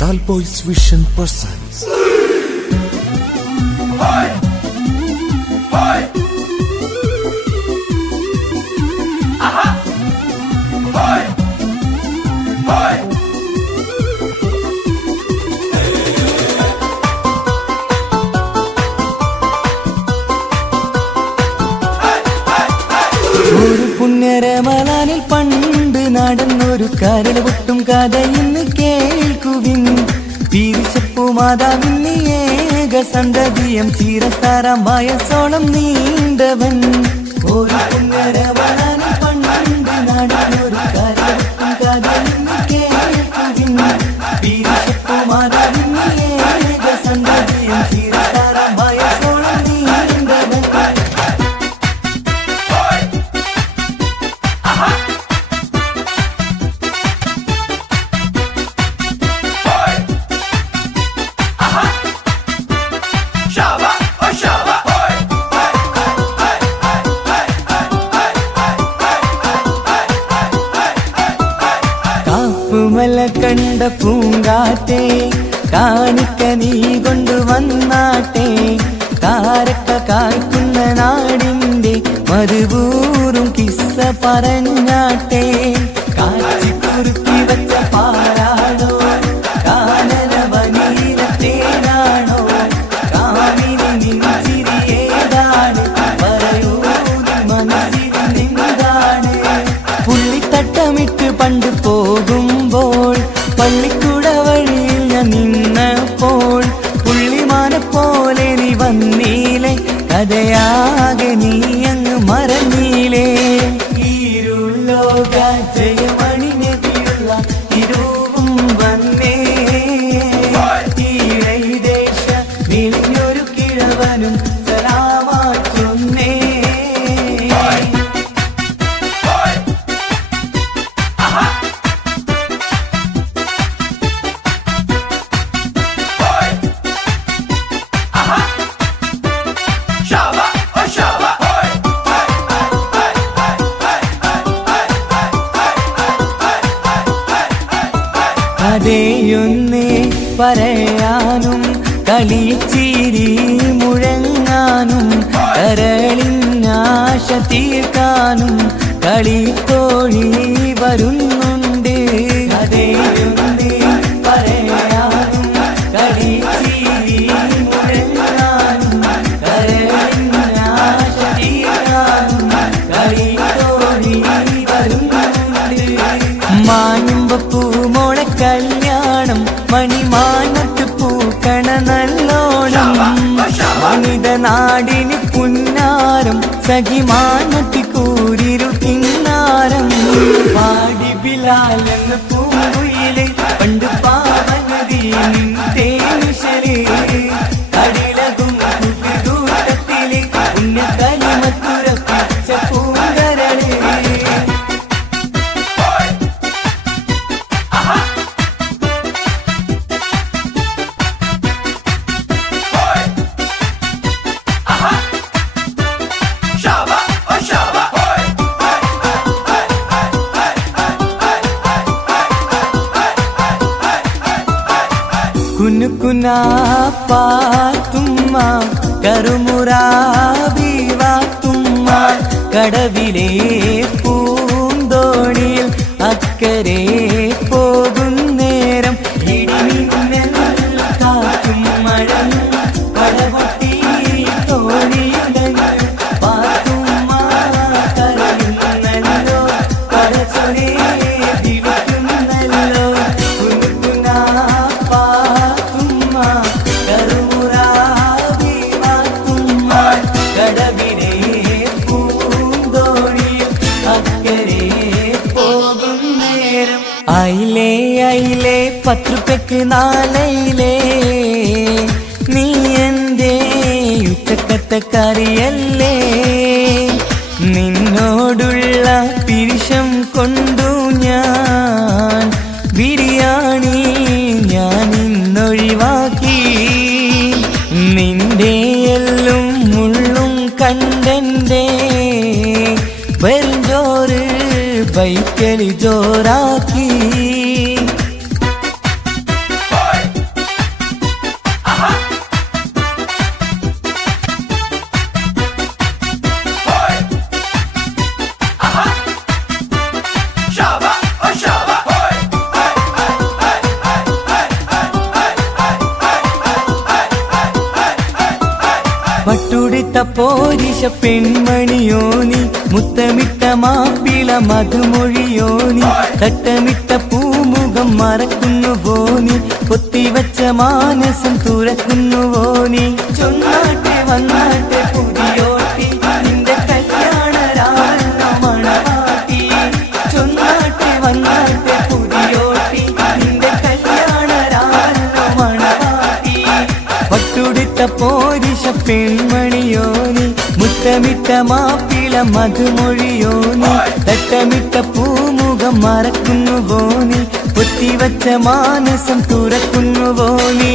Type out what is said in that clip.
Talboys Vision presents പുണ്യരമലാനിൽ പണ്ട് നടന്നൊരു കരട് പൊട്ടും കഥ ഇന്ന് കേൾക്കുവിൻ. തിരിച്ചപ്പു മാതാവിന് ഏക സന്തതിയം ചിരസ്തരം വയസ്സോളം നീണ്ടവൻ. ഒരു പുണ്യരമലാനിൽ പണ്ട് നടന്നൊരു കരട് പൊട്ടും കഥ ഇന്ന് കേൾക്കുവിൻ. തിരിച്ചപ്പു മാതാവിന് ഏക സന്തതിയം ചിരസ്തരം വയസ്സോളം നീണ്ടവൻ. കാപ്പുമല കണ്ട പൂങ്കാറ്റേ കാണിക്ക നീ കൊണ്ടുവന്നാട്ടെ. കാരക്ക കായ്ക്കുന്ന നാടിൻ്റെ മറുപൂറും കിസ്സ പറഞ്ഞാട്ടെ. കാച്ചി കുറുക്കി വച്ച പാലാണോ കാനന വനീലത്തേനാണോ കാമിനി നിൻചിരി ഏതാണ് പറയൂ മനസ്സിൽ നിന്താണ്. പുള്ളിത്തട്ടമിട്ട് പണ്ട് പോകുമ്പോൾ പള്ളിക്കൂട വഴിയിൽ ഞാൻ നിന്നപ്പോൾ പുള്ളിമാനെ പോലെ നീ വന്നീലേ. കഥയാകെ നീ അങ്ങ് മറന്നീലേ. ഇരുലോക ജയമണിനെതിയുള്ള ഇരുവും വന്നേ. ഈഴദേശ നിളിഞ്ഞൊരു കിഴവനും സലാമാറ്റുന്നേ. കഥയൊന്നേ പറയാനും കളിച്ചിരി മുഴങ്ങാനും കരളിനാശ തീർക്കാനും കളിത്തോഴി വരുന്നുണ്ട്. കഥയൊന്നേ പറയാനും കളിച്ചിരി മുഴങ്ങാനും കരളിനാശ തീർക്കാനും കളിത്തോഴി വരുന്നുണ്ട്. മാനുമ്പപ്പൂ മോളെ കല്യാണം മണിമാനത്ത് പൂക്കണ നല്ലോണം. മനിത നാടിന് പുന്നാരം സഖിമാനത്ത് കൂരിരു കിന്നാരം. പാടി ബിലാൽ എന്ന പൂങ്കുയിലെ പണ്ട് പാവനദി തേനുശലേ കടിലകും കൂട്ടത്തിലെ പുണ്യ കലിമത്തുരപ്പിച്ച പൂങ്കരളേ. കുനുകുനാ പാത്തുമ്മ കറുമുറാബിവാത്തുമ്മ കടവിലെ പൂന്തോണിയിൽ അക്കരെ പോകുന്നേരം ഇടിമിന്നൽ കാറ്റും മഴയും കടവട്ടി തോണിയുടഞ്ഞു പാത്തുമ്മ കരയുന്നല്ലോ കടച്ചൊരേ ദിവിക്കുന്നല്ലോ. കുനുകുനാ കടവിലെ പൂന്തോണിയിൽ അക്കരെ പോകുന്നേരം അയിലേ അയിലേ 10 രൂപയ്ക്ക് നാലയിലേ. നീ എൻ്റെ ഉച്ചക്കത്തെ കറിയല്ലേ. നിന്നോടുള്ള പിരിശം കൊണ്ടു ഞാൻ ബിരിയാണി ഞാൻ ഇന്നൊഴിവാക്കി. നിന്റെ എല്ലും മുള്ളും കണ്ടെൻ്റെ വെറുംചോറ് ബൈക്കലി ചോറാക്കി. പോരിശ പെൺമണിയോനി മുത്തമിട്ട മാപ്പിള മധുമൊഴിയോനി തട്ടമിട്ട പൂമുഖം മറക്കുന്നുവോനി പൊത്തിവച്ച മാനസം തുറക്കുന്നുവോനി ചൊന്നാട്ടെ വന്നാട്ടെ പുതിയോട്ടി നിന്റെ കല്യാണ രാവണ മണവാട്ടി ചൊന്നാട്ടെ വന്നാട്ടെ പുതിയോട്ടി നിന്റെ കല്യാണ രാവണ മണവാട്ടി പട്ടുടുത്ത പോരിശ പെൺമണിയോനി മുത്തമിട്ട മാപ്പിള മധുമൊഴിയോനി തട്ടമിട്ട പൂമുഖം മറക്കുന്നുവോനി പൊത്തിവച്ച മാനസം തുറക്കുന്നുവോനി